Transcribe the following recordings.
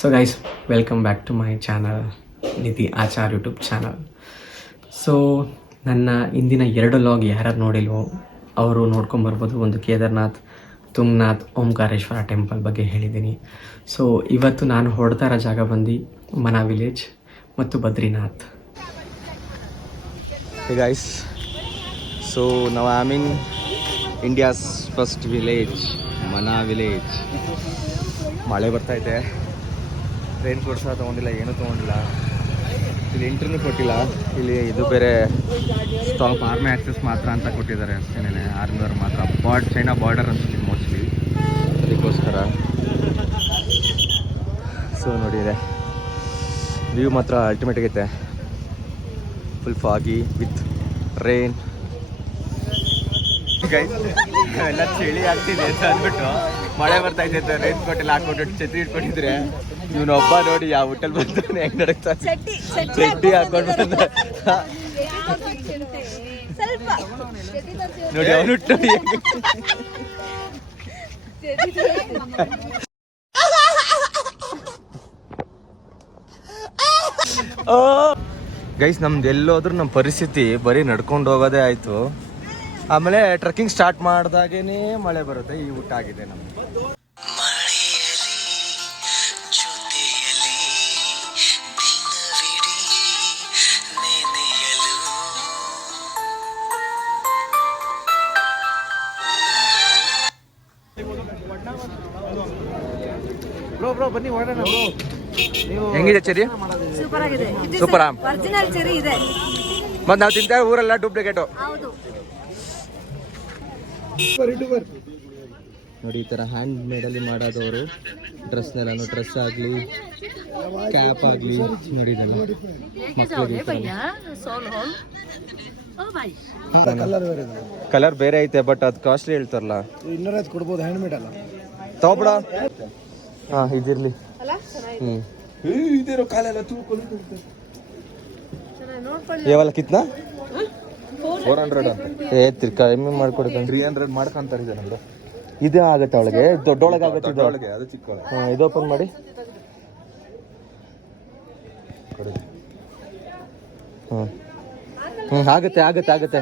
So guys, welcome back to my channel, Nidhi Achar YouTube channel. So ನನ್ನ ಇಂದಿನ 2 log ಯಾರು ನೋಡಿಲ್ವೋ ಅವರು ನೋಡ್ಕೊಂಬರ್ಬೋದು. ಒಂದು ಕೇದಾರ್ನಾಥ್, ತುಂಗನಾಥ್, ಓಂಕಾರೇಶ್ವರ ಟೆಂಪಲ್ ಬಗ್ಗೆ ಹೇಳಿದ್ದೀನಿ. ಸೊ ಇವತ್ತು ನಾನು ಹೊಡ್ತಾ ಇರೋ ಜಾಗ ಬಂದು ಮನಾ ವಿಲೇಜ್ ಮತ್ತು Badrinath. Hey guys, so now I'm in India's first village, Mana village. ಮಳೆ ಬರ್ತಾ ಇದೆ. ರೈನ್ ಕೋಟ್ ಸಹ ತೊಗೊಂಡಿಲ್ಲ, ಏನೂ ತೊಗೊಂಡಿಲ್ಲ. ಇಲ್ಲಿ ಎಂಟ್ರಿನೂ ಕೊಟ್ಟಿಲ್ಲ. ಇಲ್ಲಿ ಇದು ಬೇರೆ ಸ್ಟಾಪ್ ಆರ್ಮಿ ಆ್ಯಕ್ಸಸ್ ಮಾತ್ರ ಅಂತ ಕೊಟ್ಟಿದ್ದಾರೆ ಅಷ್ಟೇನೆ, ಆರ್ಮಿಯವ್ರು ಮಾತ್ರ. ಚೈನಾ ಬಾರ್ಡರ್ ಅನ್ಸುತ್ತೆ ಮೋಸ್ಟ್ಲಿ, ಅದಕ್ಕೋಸ್ಕರ. ಸೊ ನೋಡಿದೆ, ವ್ಯೂ ಮಾತ್ರ ಅಲ್ಟಿಮೇಟ್ ಆಗೈತೆ. Full ಫಾಗಿ with rain. ಎಲ್ಲ ಚಳಿ ಆಗ್ತಿದೆ ಅಂತ ಅಂದ್ಬಿಟ್ಟು ಮಳೆ ಬರ್ತಾ ಇದೆ ಅಂತ ರೈನ್ ಕೋಟ್ ಎಲ್ಲ ಹಾಕ್ಬಿಟ್ಟು ಛತ್ರಿ ಇಟ್ಕೊಂಡಿದ್ರೆ, ಇವನೊಬ್ಬ ನೋಡಿ ಯಾವ ಹೋಟೆಲ್ ಬಂದು ಹೆಂಗ್ ನಡಕ್ತಾ ಚಡ್ಡಿ ಹಾಕೊಂಡು ಬಂದ ನೋಡಿ ಅವನು ಗೈಸ್. ನಮ್ದು ಎಲ್ಲೋದ್ರೂ ನಮ್ಮ ಪರಿಸ್ಥಿತಿ ಬರೀ ನಡ್ಕೊಂಡು ಹೋಗೋದೇ ಆಯಿತು. ಆಮೇಲೆ ಟ್ರೆಕ್ಕಿಂಗ್ ಸ್ಟಾರ್ಟ್ ಮಾಡಿದಾಗೇನೆ ಮಳೆ ಬರುತ್ತೆ. ಈ ಊಟ ಆಗಿದೆ ನಮ್ಗೆ. ಬ್ರೋ ಬನ್ನಿ ಹೊರಡೋಣ. ಹೆಂಗಿದೆ ಚೆರಿ? ಸೂಪರ್ ಆಗಿದೆ. ಸೂಪರಾ? ಒರಿಜಿನಲ್ ಚೆರಿ ಇದೆ. ಮತ್ತೆ ನಾವು ತಿಂತಾ ಊರೆಲ್ಲ ಡೂಪ್ಲಿಕೇಟು. ಹೌದು ನೋಡಿ, ಈ ಥರ ಹ್ಯಾಂಡ್ ಮೇಡಲ್ಲಿ ಮಾಡೋದವರು ಡ್ರೆಸ್ನೆಲ್ಲ, ಡ್ರೆಸ್ ಆಗಲಿ ಕ್ಯಾಪ್ ಆಗಲಿ ನೋಡಿ, ಕಲರ್ ಬೇರೆ ಐತೆ, ಬಟ್ ಅದು ಕಾಸ್ಟ್ಲಿ ಹೇಳ್ತಾರಲ್ಲ. 250 ಕೊಡ್ಬೋದು, ಹ್ಯಾಂಡ್ ಮೇಡ್ ಅಲ್ಲ. ತಗೋಬಿಡ. ಹಾಂ, ಇದಿರಲಿ. ಇದಿರೋ ಕಾಲೆಲ್ಲ ಯಾವಲ್ಲ ಕಿತ್ನಾ 400 ಕಮ್ಮಿ ಮಾಡ್ಕೊಡ್ತಾನೆ. 300 ಮಾಡ್ಕೊಂತಾರೆ ಜನ. ಇದೇ ಆಗುತ್ತೆ ಅವಳಿಗೆ, ದೊಡ್ಡೊಳಗೆ ಆಗುತ್ತೆ. ದೊಡ್ಡೊಳಗೆ ಅದು ಚಿಕ್ಕೊಳಗೆ. ಹಾಂ, ಇದು ಓಪನ್ ಮಾಡಿ. ಆಗುತ್ತೆ ಆಗುತ್ತೆ ಆಗುತ್ತೆ,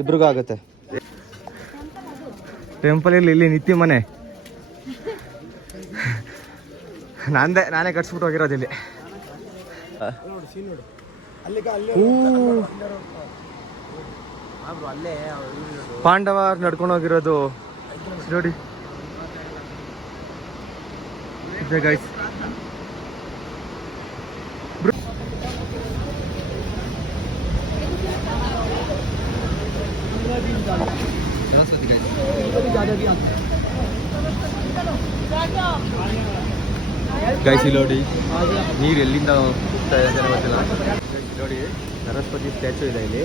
ಇಬ್ರಿಗೂ ಆಗುತ್ತೆ. ಟೆಂಪಲ್ ಇಲ್ಲಿ ನಿತ್ಯ ಮನೆ ನಾನೇ ಕಟ್ಸ್ಬಿಟ್ಟು ಹೋಗಿರೋದು ಇಲ್ಲಿ. ಪಾಂಡವ ನಡ್ಕೊಂಡು ಹೋಗಿರೋದು ನೋಡಿ ಗೈಸ್. ಗೈಸ್ ಇಲ್ಲಿ ನೋಡಿ, ನೀರು ಎಲ್ಲಿಂದ ಹೋಗ್ತಾ ಇದೆ ಗೊತ್ತಿಲ್ಲ. ನೋಡಿ, ಸರಸ್ವತಿ ಸ್ಟ್ಯಾಚು ಇದೆ ಇಲ್ಲಿ.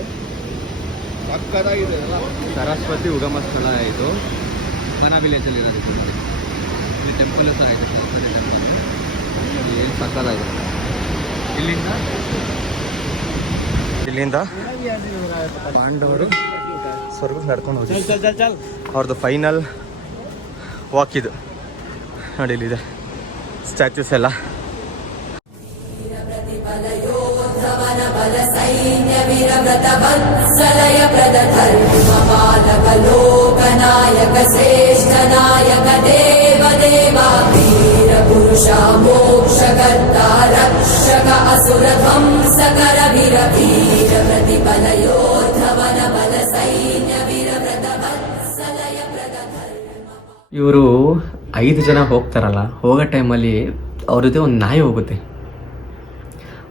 ಸರಸ್ವತಿ ಉಗಮ ಸ್ಥಳ ಇದು ಮನಾ ವಿಲೇಜಲ್ಲಿ ಇರೋದು. ಇಲ್ಲಿ ಟೆಂಪಲ್ ಸಹ ಇದೆ, ಸರಸ್ವತಿ ಟೆಂಪಲ್. ಏನು ಸಕ್ಕತ್ತಾಗಿದೆ. ಇಲ್ಲಿಂದ ಪಾಂಡವರು ಸ್ವರ್ಗಕ್ಕೆ ನಡ್ಕೊಂಡು ಹೋಗಿ ಅವ್ರದ್ದು ಫೈನಲ್ ವಾಕ್ ಇದು ನೋಡಿ. ಇಲ್ಲಿದೆ ಸ್ಟ್ಯಾಚ್ಯೂಸ್ ಎಲ್ಲ. ಇವರು 5 ಜನ ಹೋಗ್ತಾರಲ್ಲ, ಹೋಗೋ ಟೈಮಲ್ಲಿ ಅವ್ರ ಜೊತೆ ಒಂದು ನಾಯಿ ಹೋಗುತ್ತೆ.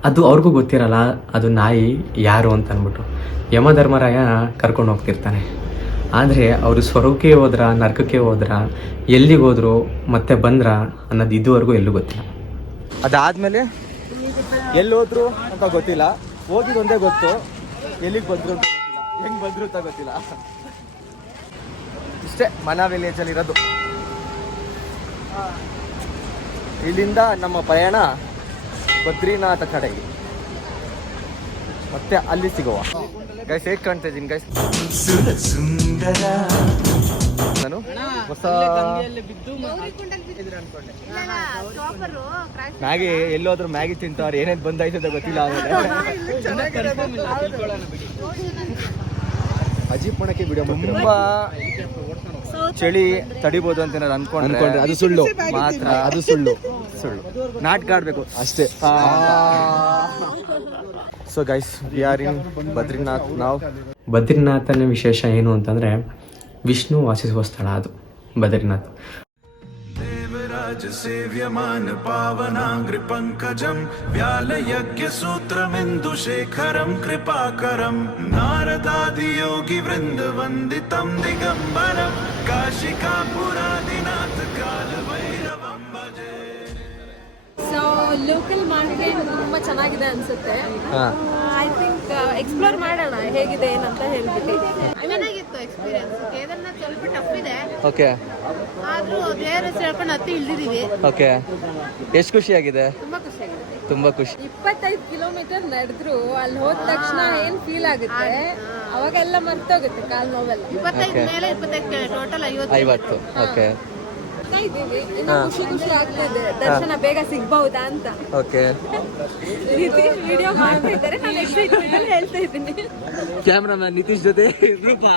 ಅದು ಅವ್ರಿಗೂ ಗೊತ್ತಿರಲ್ಲ ಅದು ನಾಯಿ ಯಾರು ಅಂತ ಅಂದ್ಬಿಟ್ಟು ಯಮಧರ್ಮರಾಯ ಕರ್ಕೊಂಡು ಹೋಗ್ತಿರ್ತಾನೆ. ಆದರೆ ಅವರು ಸ್ವರ್ಗಕ್ಕೆ ಹೋದ್ರ, ನರಕಕ್ಕೆ ಹೋದ್ರ, ಎಲ್ಲಿಗೆ ಹೋದ್ರು, ಮತ್ತೆ ಬಂದ್ರ ಅನ್ನೋದು ಇದುವರೆಗೂ ಎಲ್ಲೂ ಗೊತ್ತಿಲ್ಲ. ಅದಾದಮೇಲೆ ಎಲ್ಲೋದ್ರು ಅಂತ ಗೊತ್ತಿಲ್ಲ. ಹೋಗಿದ್ದು ಒಂದೇ ಗೊತ್ತು, ಎಲ್ಲಿಗೆ ಬಂದರು ಅಂತ ಗೊತ್ತಿಲ್ಲ, ಹೆಂಗೆ ಬಂದರು ಅಂತ ಗೊತ್ತಿಲ್ಲ. ಇಷ್ಟೇ ಮನಾ ವಿಲೇಜಲ್ಲಿ ಇರೋದು. ಇಲ್ಲಿಂದ ನಮ್ಮ ಪಯಣ ಬದ್ರಿನಾಥ ಕಡೆಗೆ, ಮತ್ತೆ ಅಲ್ಲಿ ಸಿಗುವ. ಗೈಸ್ ಹೇಗೆ ಕಾಣ್ತಾ ಇದ್ದೀನಿ ಗೈಸ್? ನಾನು ಹೊಸ ಮ್ಯಾಗಿ ಎಲ್ಲೋದ್ರು ಮ್ಯಾಗಿ ತಿಂತವ್ರು ಏನೇನು ಬಂದಾಯ್ತದ ಗೊತ್ತಿಲ್ಲ ಅಜಿಪಣಕ್ಕೆ ವಿಡಿಯೋ ತುಂಬಾ ಚಳಿ ತಡಿಬೋದು ಅಂತ ನಾನು ಅನ್ಕೊಂಡ್ರೆ ಅದು ಸುಳ್ಳು ಮಾತ್ರ, ಅದು ಸುಳ್ಳು ನಾಟಕ ಆಡ್ಬೇಕು ಅಷ್ಟೇ. ಸೊ ಗೈಸ್ ವಿ ಆರ್ ಇನ್ ಬದ್ರಿನಾಥ್ ನಾವು. ಬದ್ರಿನಾಥನ ವಿಶೇಷ ಏನು ಅಂತಂದರೆ ವಿಷ್ಣು ವಾಸಿಸುವ ಸ್ಥಳ ಅದು ಬದ್ರಿನಾಥ್. सेव्यमान पावनांग्रि पंकजं व्यालयज्ञ सूत्रमिन्दुशेखरं कृपाकरं नारदादि योगी वृंद वंदितं दिगंबरं काशिकापुरादिनाथ काल भैरवं भजे. ಸೊ ಲೋಕಲ್ ಮಾರ್ಕೆಟ್ ತುಂಬಾ ಚೆನ್ನಾಗಿದೆ ಅನ್ಸುತ್ತೆ. ಐ ಥಿಂಕ್ ಎಕ್ಸ್ಪ್ಲೋರ್ ಮಾಡೋಣ ಹೇಗಿದೆ ಏನಂತ ಹೇಳ್ಬಿಟ್ಟು. ಚೆನ್ನಾಗಿತ್ತು ಎಕ್ಸ್ಪೀರಿಯನ್ಸ್. ಕೇದಾರ್ನಾಥ್ ಸ್ವಲ್ಪ ಟಫ್ ಇದೆ. ಓಕೆ. ಆದ್ರೂ ದೇವರ ಹೆಸರು ಹೇಳ್ಕೊಂಡು ಹತ್ತಿ ಇಳಿದಿದ್ದೀವಿ. ಓಕೆ. ಎಷ್ಟು ಖುಷಿಯಾಗಿದೆ? ತುಂಬಾ ಖುಷಿಯಾಗಿದೆ. ತುಂಬಾ ಖುಷಿ. 25 ಕಿಲೋಮೀಟರ್ ನಡೆದ್ರು ಅಲ್ಲಿ ಹೋದ ತಕ್ಷಣ ಏನ್ ಫೀಲ್ ಆಗುತ್ತೆ ಅವಾಗೆಲ್ಲ ಮರ್ತೋಗುತ್ತೆ ಕಾಲ್ ನೋವೆಲ್ಲ. 25 ಮೇಲೆ 25 ಟೋಟಲ್ 50. ಓಕೆ. ಇದೀವಿ ಇನ್ನು ಖುಷಿ ಆಗ್ತದೆ ದರ್ಶನ ಬೇಗ ಸಿಗ್ಬಹುದಾ ಅಂತ. ಓಕೆ. ರೀತಿ ವಿಡಿಯೋ ಮಾಡ್ತಾ ಇದ್ದಾರೆ, ನಾನು ಎಕ್ಸೈಟ್ಮೆಂಟ್ ಅಲ್ಲಿ ಹೇಳ್ತಾ ಇದ್ದೀನಿ. ಕ್ಯಾಮ್ರಾಮನ್ ನಿತೀಶ್ ಜೊತೆ ರೂಪಾ.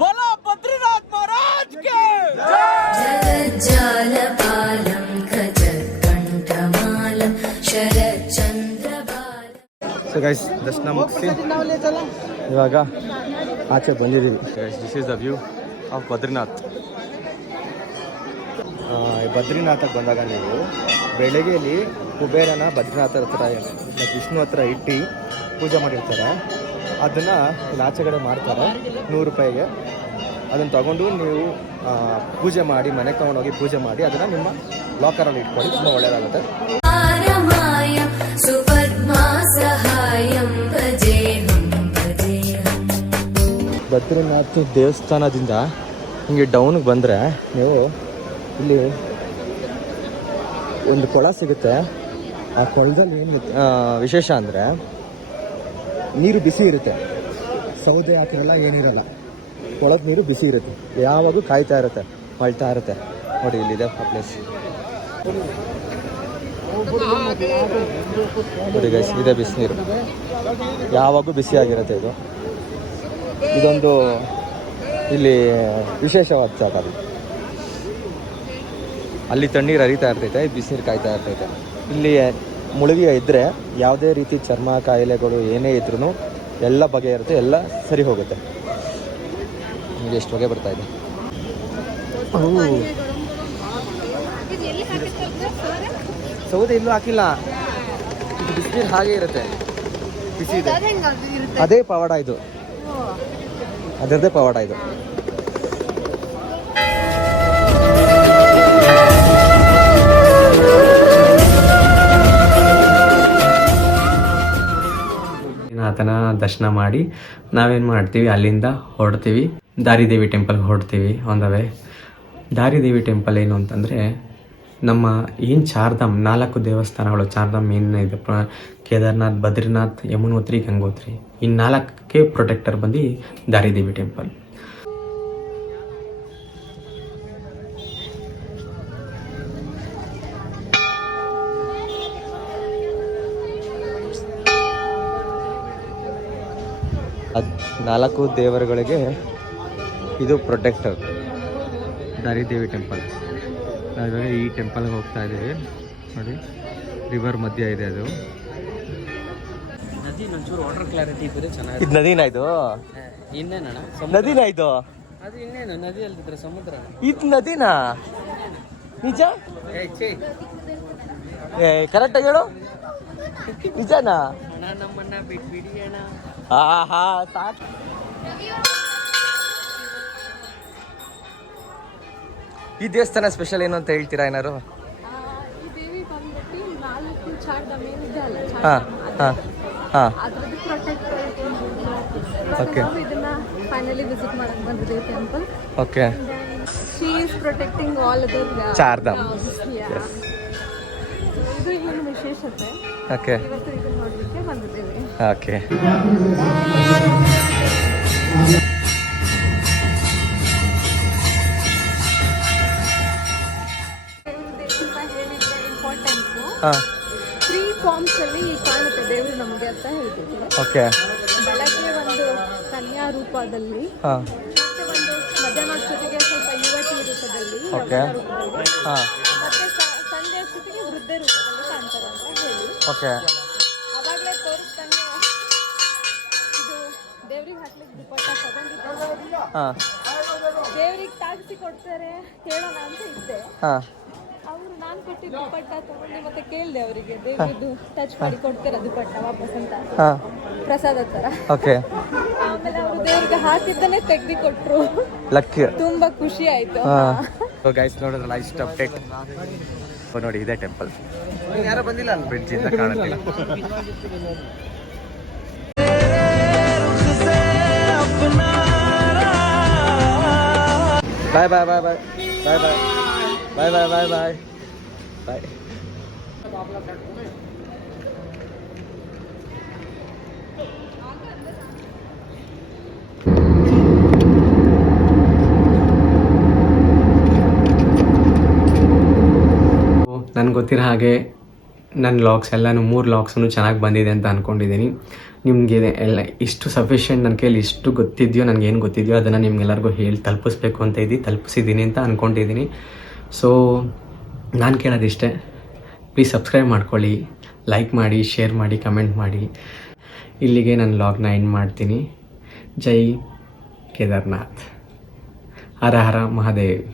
बोलो बद्रीनाथ महाराज के जगज्जालपालं गजकण्ठमालं शरच्चन्द्रबालं. ಸೊ ಗೈಸ್ ದರ್ಶನ ಮುಗಿಸಿ ಇವಾಗ ಆಚೆ ಬಂದಿದ್ದೀವಿ. This is the view of Badrinath. ಬದ್ರಿನಾಥಕ್ಕೆ ಬಂದಾಗ ನೀವು ಬೆಳಗ್ಗೆಯಲ್ಲಿ ಕುಬೇರನ ಬದ್ರಿನಾಥರ ಹತ್ರ ಮತ್ತು ವಿಷ್ಣು ಹತ್ರ ಇಟ್ಟು ಪೂಜೆ ಮಾಡಿರ್ತಾರೆ. ಅದನ್ನು ಇಲ್ಲಿ ಆಚೆಗಡೆ ಮಾರ್ತಾರೆ 100 ರೂಪಾಯಿಗೆ. ಅದನ್ನು ತಗೊಂಡು ನೀವು ಪೂಜೆ ಮಾಡಿ ಮನೆಗೆ ತೊಗೊಂಡೋಗಿ ಪೂಜೆ ಮಾಡಿ ಅದನ್ನು ನಿಮ್ಮ ಲಾಕರಲ್ಲಿ ಇಟ್ಕೊಳ್ಳಿ, ತುಂಬ ಒಳ್ಳೆಯದಾಗುತ್ತೆ. पारमायं सुपद्मा सहायं भजेऽहं भजेऽहं. ಬದ್ರಿನಾಥ ದೇವಸ್ಥಾನದಿಂದ ಹಿಂಗೆ ಡೌನ್ಗೆ ಬಂದರೆ ನೀವು ಇಲ್ಲಿ ಒಂದು ಕೊಳ ಸಿಗುತ್ತೆ. ಆ ಕೊಳದಲ್ಲಿ ಏನು ವಿಶೇಷ ಅಂದರೆ ನೀರು ಬಿಸಿ ಇರುತ್ತೆ, ಸೌದೆ ಹಾಕಿರಲ್ಲ, ಏನಿರಲ್ಲ. ಕೊಳದ ನೀರು ಬಿಸಿ ಇರುತ್ತೆ, ಯಾವಾಗೂ ಕಾಯ್ತಾ ಇರುತ್ತೆ, ಮಳ್ತಾ ಇರುತ್ತೆ. ನೋಡಿ ಇಲ್ಲಿದೆ ಆ ಪ್ಲೇಸ್. ನೋಡಿ ಗೈಸ್, ಇದೆ ಬಿಸಿನೀರು, ಯಾವಾಗೂ ಬಿಸಿಯಾಗಿರುತ್ತೆ. ಇದೊಂದು ಇಲ್ಲಿ ವಿಶೇಷವಾದ ಜಾಗ. ಅದು ಅಲ್ಲಿ ತಣ್ಣೀರು ಹರಿತಾ ಇರ್ತೈತೆ, ಬಿಸಿನೀರು ಕಾಯ್ತಾ ಇರ್ತೈತೆ. ಇಲ್ಲಿ ಮುಳುಗಿ ಇದ್ದರೆ ಯಾವುದೇ ರೀತಿ ಚರ್ಮ ಕಾಯಿಲೆಗಳು ಏನೇ ಇದ್ರೂ ಎಲ್ಲ ಬಗೆ ಇರುತ್ತೆ, ಎಲ್ಲ ಸರಿ ಹೋಗುತ್ತೆ. ನಿಮಗೆ ಎಷ್ಟು ಹೊಗೆ ಬರ್ತಾ ಇದೆ. ಸೌದೆ ಇಲ್ಲೂ ಹಾಕಿಲ್ಲ, ಇದು ಬಿಸಿನೀರು ಹಾಗೆ ಇರುತ್ತೆ, ಬಿಸಿ ಇದೆ. ಅದೇ ಪವಾಡ ಇದು, ಅದರದ್ದೇ ಪವಾಡ ಇದು. ಆತನ ದರ್ಶನ ಮಾಡಿ ನಾವೇನು ಮಾಡ್ತೀವಿ, ಅಲ್ಲಿಂದ ಹೊರಡ್ತೀವಿ, ದಾರಿದೇವಿ ಟೆಂಪಲ್ಗೆ ಹೊರಡ್ತೀವಿ. ಆನ್ ದ ವೇ ದಾರಿದೇವಿ ಟೆಂಪಲ್ ಏನು ಅಂತಂದರೆ ನಮ್ಮ ಏನು ಚಾರ್ಧಾಮ್ 4 ದೇವಸ್ಥಾನಗಳು, ಚಾರ್ಧಾಮ್ ಏನಿದೆ ಕೇದಾರ್ನಾಥ್, ಬದ್ರಿನಾಥ್, ಯಮುನೋತ್ರಿ, ಗಂಗೋತ್ರಿ, ಈ 4ಕ್ಕೆ ಪ್ರೊಟೆಕ್ಟರ್ ಬಂದು ದಾರಿದೇವಿ ಟೆಂಪಲ್. ಅದು 4 ದೇವರುಗಳಿಗೆ ಇದು ಪ್ರೊಟೆಕ್ಟರ್, ದಾರಿದೇವಿ ಟೆಂಪಲ್. ನಾವಿವಾಗ ಈ ಟೆಂಪಲ್ಗೆ ಹೋಗ್ತಾ ಇದ್ದೀವಿ. ನೋಡಿ ರಿವರ್ ಮಧ್ಯ ಇದೆ ಅದು. ನದಿ ಒಂಚೂರು ವಾಟರ್ ಕ್ಲಾರಿಟಿ ಇದ್ದರೆ ಚೆನ್ನಾಗಿ. ಇದು ನದಿನಾ? ಇದು ಇನ್ನೇನಣ್ಣ ನದಿನಾ? ಇದು ಅದು ಇನ್ನೇನು ನದಿ ಅಲ್ದಿದ್ರೆ ಸಮುದ್ರ. ಇದು ನದಿನಾ? ನಿಜ? ಕರೆಕ್ಟಾಗಿ ಹೇಳು, ನಿಜನಾ? ನಮ್ಮನ್ನ ಬಿಟ್ಬಿಡಿ ಅಣ್ಣ. ಆಹಾ ಸಾಕು. ಈ ದೇವಸ್ಥಾನ ಸ್ಪೆಷಲ್ ಏನು ಅಂತ ಹೇಳ್ತೀರಾ ಏನಾರು? ಈ ದೇವಿ ಬಂದ್ಬಿಟ್ಟು 4 ಚಾರ್ಧಾಮ್ ಏನಿದೆ ಅಲ್ಲ, ಹಾಂ ಹಾಂ ಹಾಂ. ಅದ್ರದ್ದು ಪ್ರೊಟೆಕ್ಟರ್. ಓಕೆ. ಇದನ್ನ ಫೈನಲಿ ವಿಸಿಟ್ ಮಾಡಕ್ ಬಂದಿದ್ದೀವಿ temple. Okay. She is protecting all other Chardham. ಇದು ಇದು ಏನು ವಿಶೇಷತೆ. ಓಕೆ ಇವತ್ತು ಇದನ್ನ ನೋಡ್ಲಿಕ್ಕೆ ಬಂದಿದ್ದೇವೆ. ಓಕೆ ಹೇಳಿದ್ರೆ ಇಂಪಾರ್ಟೆಂಟು ಹಾಂ 3 ಫಾರ್ಮ್ಸ್ ಅಲ್ಲಿ ಕಾಣುತ್ತೆ ದೇವರು ನಮಗೆ ಅಂತ ಹೇಳ್ತಿದ್ರು. ಓಕೆ ಬೆಳಗ್ಗೆ ಒಂದು ಕನ್ಯಾ ರೂಪದಲ್ಲಿ, ಹಾಂ ಮತ್ತೆ ಒಂದು ಮಧ್ಯಾಹ್ನ ಅಷ್ಟೊತ್ತಿಗೆ ಸ್ವಲ್ಪ ಯುವತಿ ರೂಪದಲ್ಲಿ, ಓಕೆ ಯೌವನ ರೂಪದಲ್ಲಿ, ಹಾಂ ಮತ್ತೆ ಸಂಜೆ ಅಷ್ಟೊತ್ತಿಗೆ ವೃದ್ಧ ರೂಪದಲ್ಲಿ ಕಾಣ್ತಾರೆ ಅಂತ ಹೇಳಿ ಓಕೆ ಅವಾಗಲೇ ತೋರಿಸ್ತಾನೆ ಇದು ದೇವ್ರಿಗೆ ಹಾಕ್ಲಿಕ್ಕೆ ದುಪ್ಪಟ್ಟ ತಗೊಂಡಿದ್ದೆ. ಹಾಂ ದೇವ್ರಿಗೆ ತಾಗಿಸಿ ಕೊಡ್ತಾರೆ ಕೇಳೋಣ ಅಂತ ಇದ್ದೆ. ಹಾಂ ಅವರು ನಾನು ಕೊಟ್ಟಿದ್ದ ದುಪ್ಪಟ್ಟ ತಗೊಂಡು ಮತ್ತೆ ಕೇಳಿದೆ ಅವರಿಗೆ ದೇವ್ರದ್ದು ಟಚ್ ಮಾಡಿ ಕೊಡ್ತೀರಾ ದುಪ್ಪಟ್ಟ ವಾಪಸ್ ಅಂತ, ಹಾಂ ಪ್ರಸಾದ ತರ. ಓಕೆ ಆಮೇಲೆ ಅವರು ದೇವ್ರಿಗೆ ಹಾಕಿದ್ದನ್ನೇ ತೆಗ್ದು ಕೊಟ್ರು. ಲಕ್ಕಿ. ತುಂಬಾ ಖುಷಿ ಆಯ್ತು. ಸೊ ಗೈಸ್ ನೋಡಿದ್ರಲ್ಲ ಇಷ್ಟು ಅಪ್ಡೇಟ್. ನೋಡಿ ಇದೇ ಟೆಂಪಲ್, ಯಾರು ಬಂದಿಲ್ಲ ಅಲ್ಲ ಬ್ರಿಡ್ಜ್ ಇಂದ ಕಾಣುತ್ತಿಲ್ಲ. ಬಾಯ್ ಬಾಯ್ ಬಾಯ್ ಬಾಯ್ ಬಾಯ್ ಬಾಯ್ ಬಾಯ್ ಬಾಯ್ ಬಾಯ್ ಬಾಯ್ ಬಾಯ್. ನನಗೆ ಗೊತ್ತಿರೋ ಹಾಗೆ ನನ್ನ ಲಾಗ್ಸ್ ಎಲ್ಲನೂ 3 ಲಾಗ್ಸೂ ಚೆನ್ನಾಗಿ ಬಂದಿದೆ ಅಂತ ಅಂದ್ಕೊಂಡಿದ್ದೀನಿ. ನಿಮಗೆ ಎಲ್ಲ ಇಷ್ಟು ಸಫಿಷಿಯೆಂಟ್, ನನ್ನ ಕೈಯಲ್ಲಿ ಇಷ್ಟು ಗೊತ್ತಿದೆಯೋ, ನನಗೇನು ಗೊತ್ತಿದೆಯೋ ಅದನ್ನು ನಿಮ್ಗೆಲ್ಲರಿಗೂ ತಲುಪಿಸ್ಬೇಕು ಅಂತ ತಲುಪಿಸಿದ್ದೀನಿ ಅಂತ ಅಂದ್ಕೊಂಡಿದ್ದೀನಿ. ಸೊ ನಾನು ಕೇಳೋದಿಷ್ಟೇ, ಪ್ಲೀಸ್ ಸಬ್ಸ್ಕ್ರೈಬ್ ಮಾಡ್ಕೊಳ್ಳಿ, ಲೈಕ್ ಮಾಡಿ, ಶೇರ್ ಮಾಡಿ, ಕಮೆಂಟ್ ಮಾಡಿ. ಇಲ್ಲಿಗೆ ನನ್ನ ಲಾಗ್ನ ಎಂಡ್ ಮಾಡ್ತೀನಿ. ಜೈ ಕೇದಾರ್ನಾಥ್, ಹರ ಹರ ಮಹಾದೇವ್.